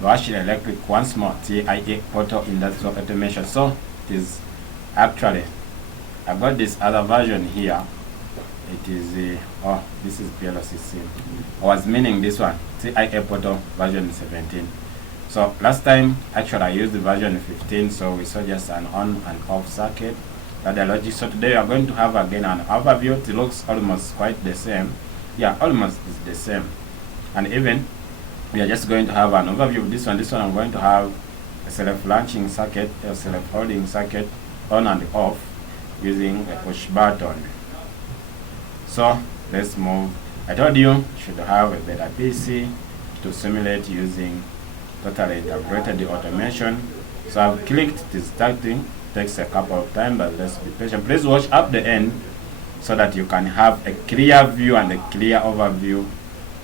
BAWASHIR Electric once more, TIA Portal Industrial Automation. So it is actually, I've got this other version here. It is oh, this is PLC. I was meaning this one, TIA Portal version 17. So last time actually I used the version 15, so we saw just an on and off circuit, that the logic. So today we are going to have again an overview. It looks almost quite the same. Yeah, almost is the same. And even we are just going to have an overview of this one. This one I'm going to have a self-launching circuit, a self-holding circuit, on and off using a push button. So let's move. I told you should have a better PC to simulate using totally integrated automation. So I've clicked, it is starting. Takes a couple of time, but let's be patient. Please watch up the end so that you can have a clear view and a clear overview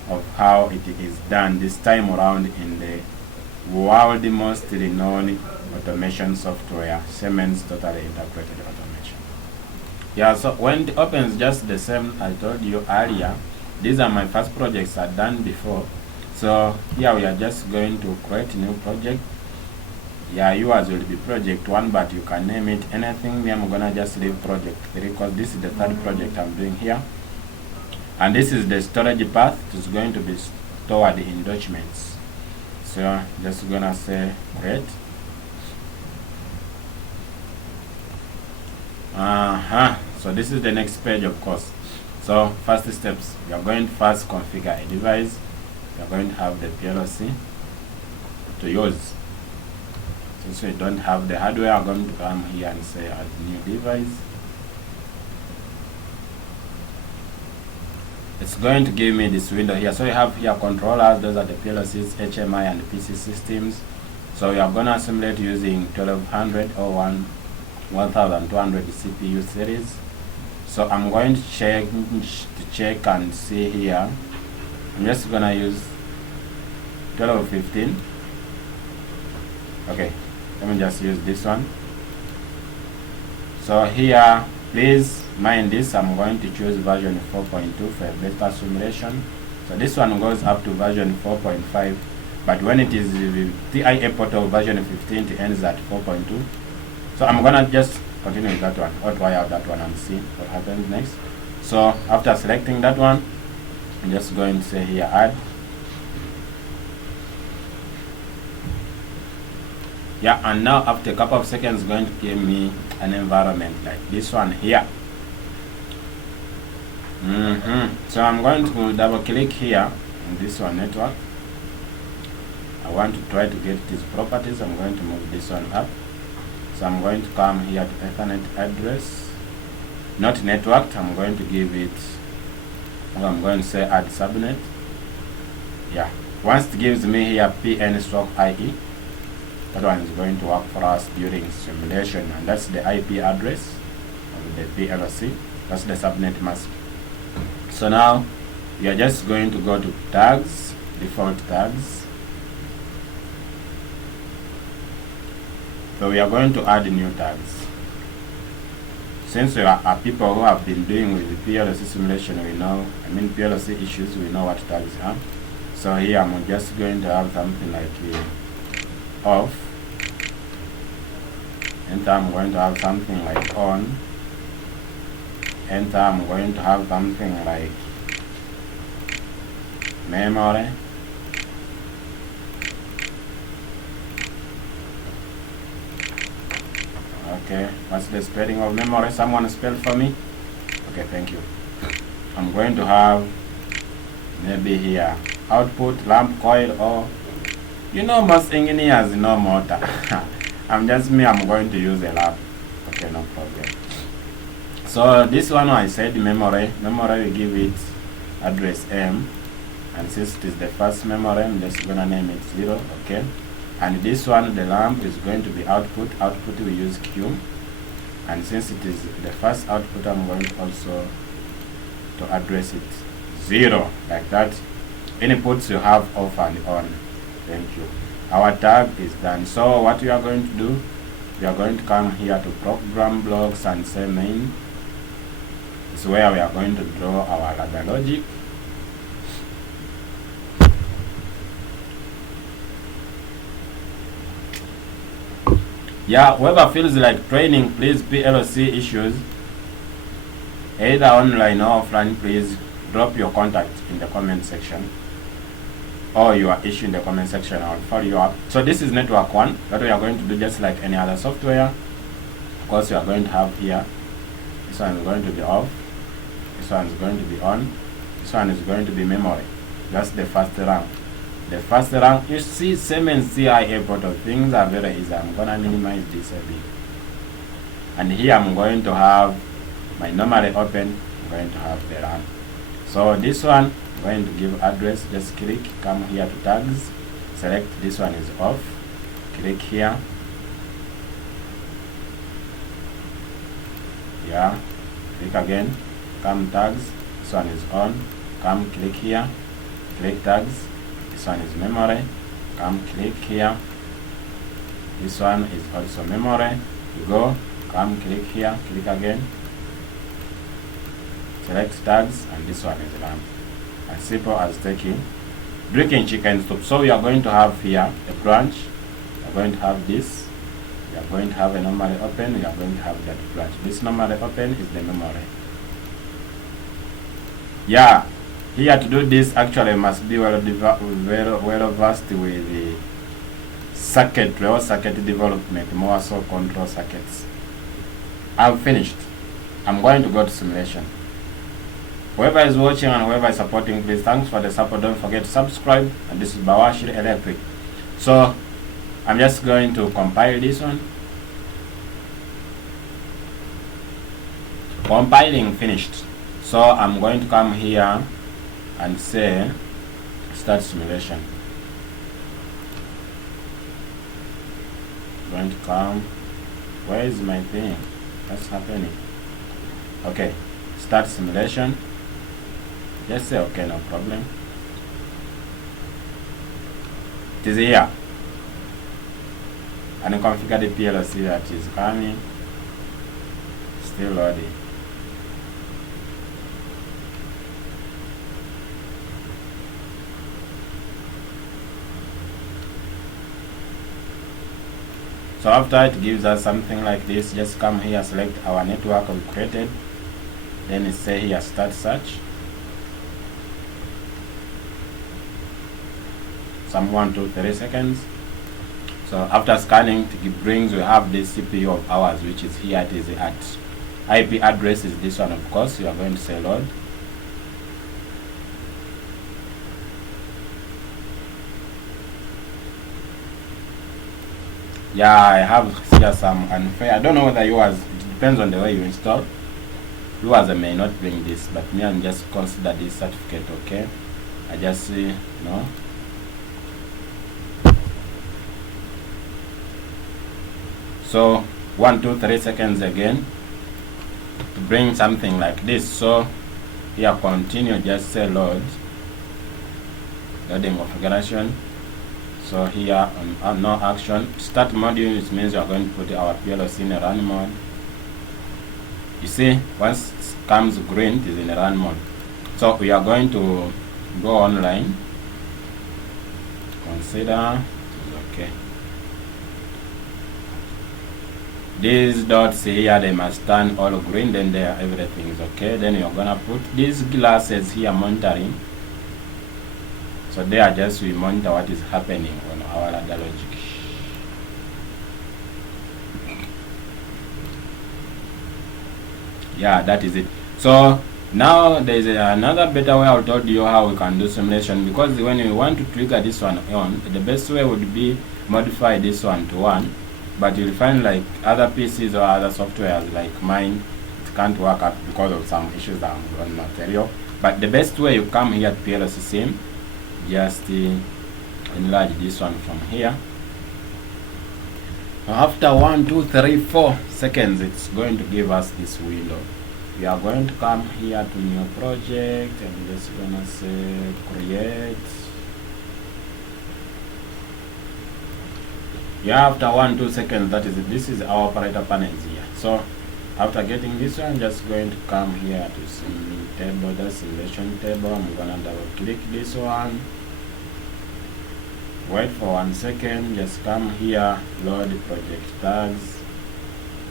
of how it is done this time around in the world most renowned automation software, Siemens Totally Integrated Automation. Yeah, so when it opens, just the same I told you earlier. These are my first projects I've done before. So here we are just going to create a new project. Yeah, yours will be project 1, but you can name it anything. Me, I'm gonna just leave project 3 because this is the third project I'm doing here. And this is the storage path. It's going to be stored in documents. So just gonna say create. So this is the next page, of course. So first steps, we are going to first configure a device. We are going to have the PLC to use. Since we don't have the hardware, I'm going to come here and say add new device. It's going to give me this window here. So you have here controllers. Those are the PLCs, HMI and PC systems. So we are going to simulate using 1200 or 1200 CPU series. So I'm going to check and see here. I'm just going to use 1215. Okay, let me just use this one. So here, please mind this, I'm going to choose version 4.2 for a better simulation. So this one goes up to version 4.5, but when it is the TIA Portal version 15, it ends at 4.2. So I'm gonna just continue with that one, or try out that one and see what happens next. So after selecting that one, I'm just going to say here add. Yeah, and now after a couple of seconds, it's going to give me an environment like this one here. So I'm going to double click here on this one, network. I want to try to get these properties. I'm going to move this one up. So I'm going to come here to Ethernet address, not networked. I'm going to give it, I'm going to say add subnet. Yeah, once it gives me here PN/IE, that one is going to work for us during simulation, and that's the IP address of the PLC. That's the subnet mask. So now we are just going to go to tags, default tags. So we are going to add new tags. Since we are people who have been doing with the PLC simulation, we know, PLC issues, we know what tags are. So here I'm just going to have something like off. Enter, I'm going to have something like on. Enter, I'm going to have something like memory. Okay, what's the spelling of memory? Someone spell for me? Okay, thank you. I'm going to have maybe here output lamp coil, or most engineers know motor. I'm going to use a lamp. Okay, no problem. So this one I said memory we give it address M, and since it is the first memory, I'm just gonna name it 0. Okay, and this one, the lamp, is going to be output we use Q, and since it is the first output, I'm going to also to address it 0, like that. Inputs you have off and on. Thank you. Our tag is done. So what we are going to do, we are going to come here to program blocks and say main. This is where we are going to draw our ladder logic. Yeah, whoever feels like training, please, PLC issues, either online or offline, please drop your contact in the comment section or your issue in the comment section. I'll follow you up. So this is network 1. That we are going to do just like any other software. Of course, we are going to have here, this one is going to be off, this one is going to be on, this one is going to be memory. That's the first run. The first run, you see Siemens TIA Portal, things are very easy. I'm going to minimize this a bit. And here I'm going to have my normally open, I'm going to have the run. So this one, I'm going to give address, just click, come here to tags, select this one is off, click here. Yeah, click again, come tags, this one is on, come click here, click tags, this one is memory, come click here, this one is also memory, you go, come click here, click again, select tags, and this one is run. As simple as taking drinking chicken soup. So we are going to have here a branch, we are going to have this, we are going to have a normally open, we are going to have that branch. This normally open is the memory. Yeah, here to do this actually must be well versed with the circuit or circuit development, more so control circuits. I've finished. I'm going to go to simulation. Whoever is watching and whoever is supporting, please, thanks for the support. Don't forget to subscribe. And this is BAWASHIR Electric. So I'm just going to compile this one. Compiling finished. So I'm going to come here and say start simulation. I'm going to come. Where is my thing? What's happening? Okay, start simulation. Just say okay, no problem. It is here. And configure the PLC that is coming. Still loading. So after it gives us something like this, just come here, select our network we created, then it say here start search. Some 1, 2, 3 seconds. So after scanning, it brings, we have this CPU of ours, which is here. It is at IP address is this one, of course. You are going to say load. Yeah, I have here some unfair. I don't know whether yours, it depends on the way you install. Yours may not bring this, but me, I'm just consider this certificate, okay? I just see, no. So 1, 2, 3 seconds again to bring something like this. So here continue, just say load, loading configuration. So here on no action, start module, which means you are going to put our PLC in a run mode. You see, once it comes green, it is in a run mode. So we are going to go online, consider, okay. These dots here, they must turn all green, then there everything is okay. Then you're gonna put these glasses here monitoring. So they are just, we monitor what is happening on our ladder logic. Yeah, that is it. So now there is another better way. I told you how we can do simulation, because when we want to trigger this one on, the best way would be modify this one to 1. But you'll find like other PCs or other softwares like mine, it can't work out because of some issues that I'm going to tell you. But the best way, you come here to PLC sim, just enlarge this one from here. After 1, 2, 3, 4 seconds, it's going to give us this window. We are going to come here to new project and just gonna say create. Yeah, after 1, 2 seconds, that is it. This is our operator panels here. So after getting this one, just going to come here to sim table, the simulation table. I'm gonna double click this one. Wait for 1 second, just come here, load project tags.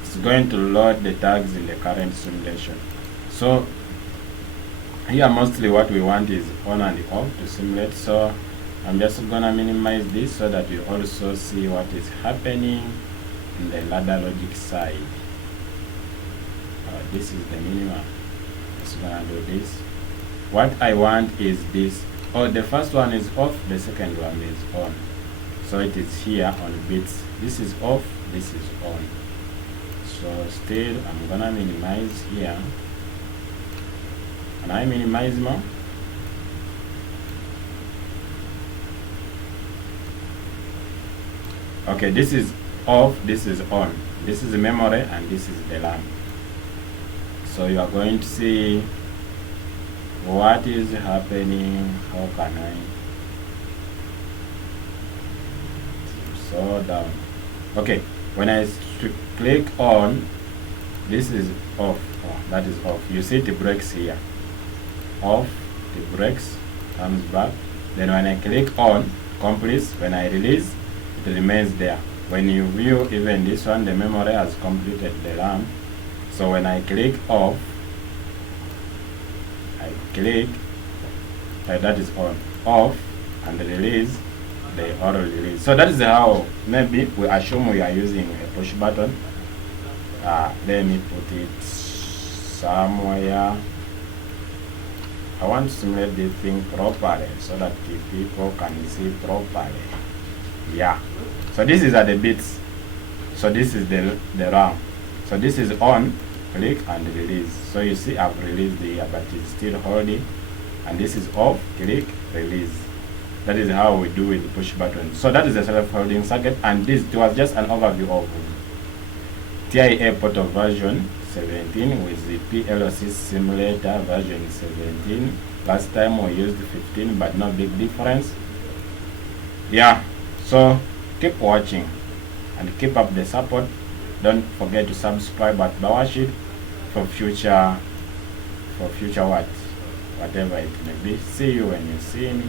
It's going to load the tags in the current simulation. So here mostly what we want is on and off to simulate. So I'm just gonna minimize this so that you also see what is happening in the ladder logic side. This is the minimum. Just gonna do this. What I want is this. Oh, the first one is off, the second one is on. So it is here on bits. This is off, this is on. So still I'm gonna minimize here. And I minimize more. Okay, this is off, this is on. This is the memory and this is the RAM. So you are going to see what is happening. How can I slow down? Okay, when I click on, this is off. Oh, that is off. You see the brakes here. Off, the brakes comes back. Then when I click on, completes. When I release, it remains there. When you view even this one, the memory has completed the RAM. So when I click off, I click, that is on, off, and release, they auto release. So that is how, maybe we assume we are using a push button. Let me put it somewhere. I want to simulate this thing properly so that the people can see properly. Yeah. So this is at the bits. So this is the RAM. So this is on, click and release. So you see I've released here, but it's still holding. And this is off, click, release. That is how we do with the push button. So that is the self-holding circuit, and this was just an overview of TIA Portal version 17 with the PLC simulator version 17. Last time we used 15, but no big difference. Yeah, so keep watching and keep up the support. Don't forget to subscribe at BAWASHIR for future whatever it may be. See you when you see me.